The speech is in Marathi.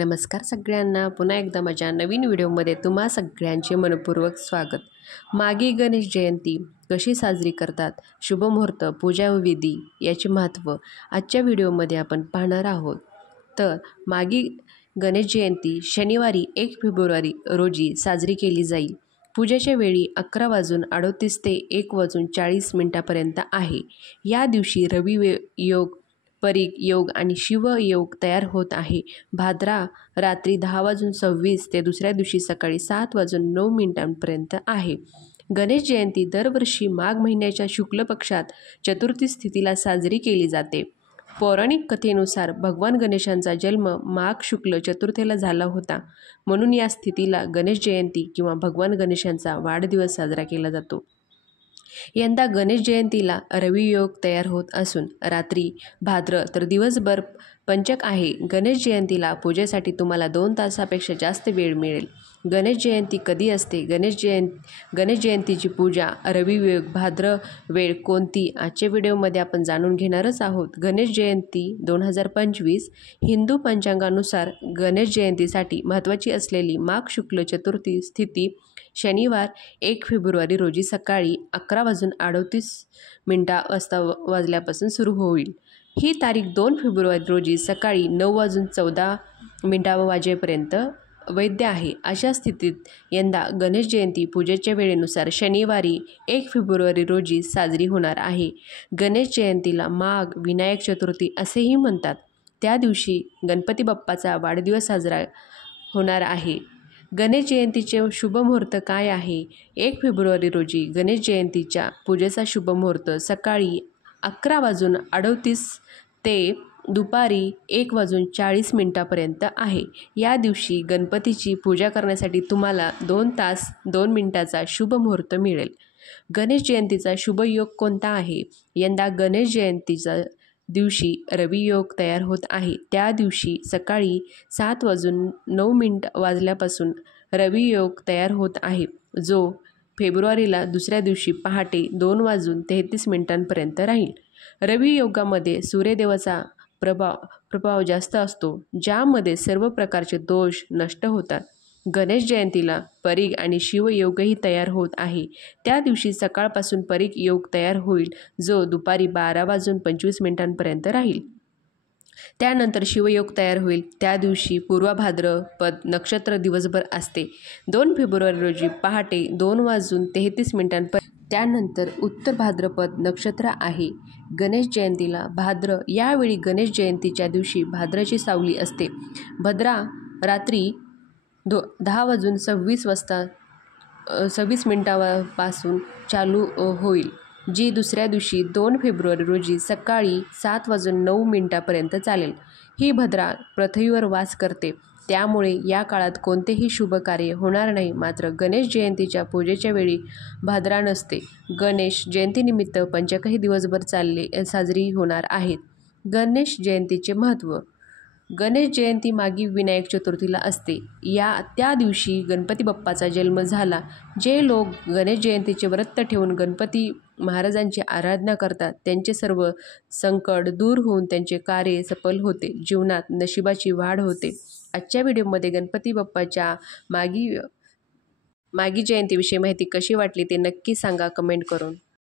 नमस्कार सगळ्यांना, पुन्हा एकदा माझ्या नवीन व्हिडिओमध्ये तुम्हा सगळ्यांचे मनपूर्वक स्वागत. मागे गणेश जयंती कशी साजरी करतात, शुभमुहूर्त, पूजा व विधी याचे महत्त्व आजच्या व्हिडिओमध्ये आपण पाहणार आहोत. तर मागे गणेश जयंती शनिवारी 1 फेब्रुवारी रोजी साजरी केली जाईल. पूजेच्या वेळी 11:38 ते 1:40 आहे. या दिवशी रवी योग, परीग योग आणि शिव योग तयार होत आहे. भाद्रा रात्री 10:26 ते दुसऱ्या दिवशी सकाळी 7:09 आहे. गणेश जयंती दरवर्षी माघ महिन्याच्या शुक्ल पक्षात चतुर्थी तिथीला साजरी केली जाते. पौराणिक कथेनुसार भगवान गणेशांचा जन्म माघ शुक्ल चतुर्थीला झाला होता, म्हणून या तिथीला गणेश जयंती किंवा भगवान गणेशांचा वाढदिवस साजरा केला जातो. यंदा गणेश जयंतीला रवी योग तयार होत असून रात्री भाद्र तर दिवसभर पंचक आहे. गणेश जयंतीला पूजेसाठी तुम्हाला 2 तासापेक्षा जास्त वेळ मिळेल. गणेश जयंती कधी असते? गणेश जयंतीची पूजा, रवी योग, भाद्र वेळ कोणती? आजच्या व्हिडिओमध्ये आपण जाणून घेणारच आहोत. गणेश जयंती 2025 हिंदू पंचांगानुसार गणेश जयंतीसाठी महत्त्वाची असलेली माघ शुक्ल चतुर्थी तिथी शनिवार 1 फेब्रुवारी रोजी सकाळी 11:38 वाजल्यापासून सुरू होईल. ही तारीख 2 फेब्रुवारी रोजी सकाळी 9:14 वाजेपर्यंत वैध आहे. अशा स्थितीत यंदा गणेश जयंती पूजेच्या वेळेनुसार शनिवारी 1 फेब्रुवारी रोजी साजरी होणार आहे. गणेश जयंतीला माघ विनायक चतुर्थी असेही म्हणतात. त्या दिवशी गणपती बाप्पाचा वाढदिवस साजरा होणार आहे. गणेश जयंतीचे शुभमुहूर्त काय आहे? 1 फेब्रुवारी रोजी गणेश जयंतीच्या पूजेचा शुभमुहूर्त सकाळी 11:38 ते दुपारी 1:40 आहे. या दिवशी गणपतीची पूजा करण्यासाठी तुम्हाला 2 तास 2 मिनिटाचा शुभमुहूर्त मिळेल. गणेश जयंतीचा शुभयोग कोणता आहे? यंदा गणेश जयंतीचा दिवशी रवी योग तयार होत आहे. त्या दिवशी सकाळी 7:09 वाजल्यापासून रवी योग तयार होत आहे, जो फेब्रुवारीला दुसऱ्या दिवशी पहाटे 2:33 राहील. रवी योगामध्ये सूर्यदेवाचा प्रभाव जास्त असतो, ज्यामध्ये सर्व प्रकारचे दोष नष्ट होतात. गणेश जयंतीला परीग आणि शिवयोगही तयार होत आहे. त्या दिवशी सकाळपासून परीग योग तयार होईल, जो दुपारी 12:25 राहील. त्यानंतर शिवयोग तयार होईल. त्या दिवशी पूर्वभाद्रपद नक्षत्र दिवसभर असते. 2 फेब्रुवारी रोजी पहाटे 2:33 त्यानंतर उत्तर भाद्रपद नक्षत्र आहे. गणेश जयंतीला भाद्र, यावेळी गणेश जयंतीच्या दिवशी भाद्राची सावली असते. भद्रा रात्री 10:26 पासून चालू होईल, जी दुसऱ्या दिवशी 2 फेब्रुवारी रोजी सकाळी 7:09 चालेल. ही भद्रा पृथ्वीवर वास करते, त्यामुळे या काळात कोणतेही शुभ कार्य होणार नाही. मात्र गणेश जयंतीच्या पूजेच्या वेळी भाद्रा नसते. गणेश जयंतीनिमित्त पंचकही दिवसभर साजरी होणार आहेत. गणेश जयंतीचे महत्त्व. गणेश जयंती मागे विनायक चतुर्थीला असते. त्या दिवशी गणपती बाप्पाचा जन्म झाला. जे लोक गणेश जयंतीचे व्रत ठेवून गणपती महाराजांची आराधना करतात, त्यांचे सर्व संकट दूर होऊन त्यांचे कार्य सफल होते, जीवनात नशिबाची वाढ होते. आजच्या व्हिडिओमध्ये गणपती बाप्पाच्या मागी जयंतीविषयी माहिती कशी वाटली ते नक्की सांगा कमेंट करून.